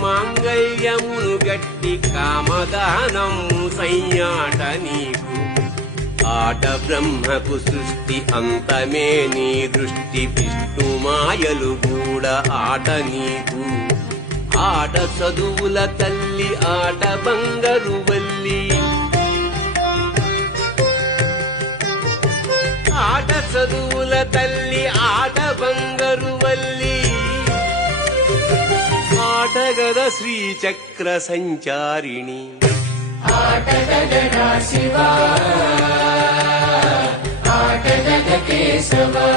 మాంగళ్యమును గట్టి కామదానం సయ్యాట నీకు. ఆట బ్రహ్మకు సృష్టి అంతమే నీ దృష్టి, విష్ణుమాయలు కూడా ఆట నీకు. ఆట చదువుల తల్లి ఆట బంగారు వల్లి, ఆట చదువుల తల్లి ఆట బంగారు వల్లి. ఆటగద శ్రీచక్ర సంచారిణి, ఆటగద శివా, ఆటగద కేశవా.